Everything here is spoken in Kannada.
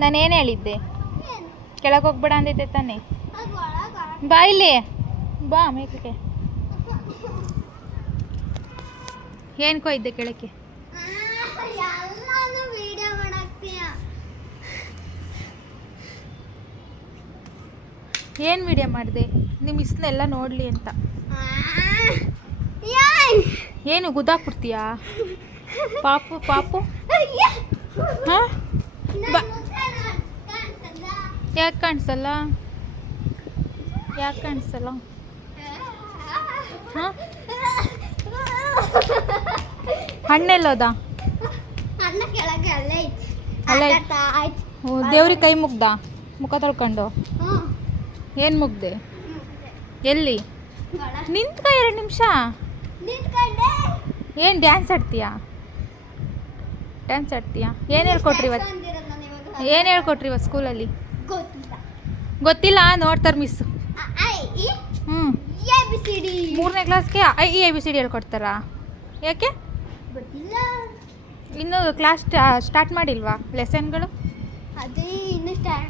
ನಾನೇನು ಹೇಳಿದ್ದೆ? ಕೆಳಗೆ ಹೋಗ್ಬೇಡ ಅಂದೈತೆ ತಾನೆ. ಬಾ ಇಲ್ಲಿ, ಬಾ ಮೇಕಕ್ಕೆ. ಏನು ಕೊಯ್ದೆ ಕೆಳಕ್ಕೆ? ಏನು ವಿಡಿಯೋ ಮಾಡಿದೆ? ನಿಮ್ಮ ಮಿಸ್ನೆಲ್ಲ ನೋಡಲಿ ಅಂತ. ಏನು ಗುದ್ದಾಕ್ಬಿಡ್ತೀಯಾ? ಪಾಪು ಪಾಪು ಹಾಂ, ಯಾಕೆ ಕಾಣಿಸಲ್ಲ? ಯಾಕೆ ಕಾಣಿಸಲ್ಲ? ಹಾಂ, ಹಣ್ಣೆಲ್ಲೋದ? ಅಲ್ಲೇ ದೇವ್ರಿಗೆ ಕೈ ಮುಗ್ದ? ಮುಖ ತೊಳ್ಕೊಂಡು ಏನು ಮುಗ್ದೆ? ಎಲ್ಲಿ ನಿಂತ್ಕ? 2 ನಿಮಿಷ. ಏನು ಡ್ಯಾನ್ಸ್ ಆಡ್ತೀಯಾ? ಡ್ಯಾನ್ಸ್ ಆಡ್ತೀಯಾ? ಏನು ಹೇಳ್ಕೊಟ್ರಿ ಇವತ್ತು? ಏನು ಹೇಳ್ಕೊಟ್ರಿ ಇವತ್ತು ಸ್ಕೂಲಲ್ಲಿ? ಗೊತ್ತಿಲ್ಲ, ನೋಡ್ತಾರೆ ಮಿಸ್. ಹ್ಞೂ, 3ನೇ ಕ್ಲಾಸ್ಗೆ ABCD ಹೇಳ್ಕೊಡ್ತಾರಾ? ಯಾಕೆ ಇನ್ನೂ ಕ್ಲಾಸ್ ಸ್ಟಾರ್ಟ್ ಮಾಡಿಲ್ವಾ ಲೆಸನ್ಗಳು? ಅದೇ ಇನ್ನೂ ಸ್ಟಾರ್ಟ್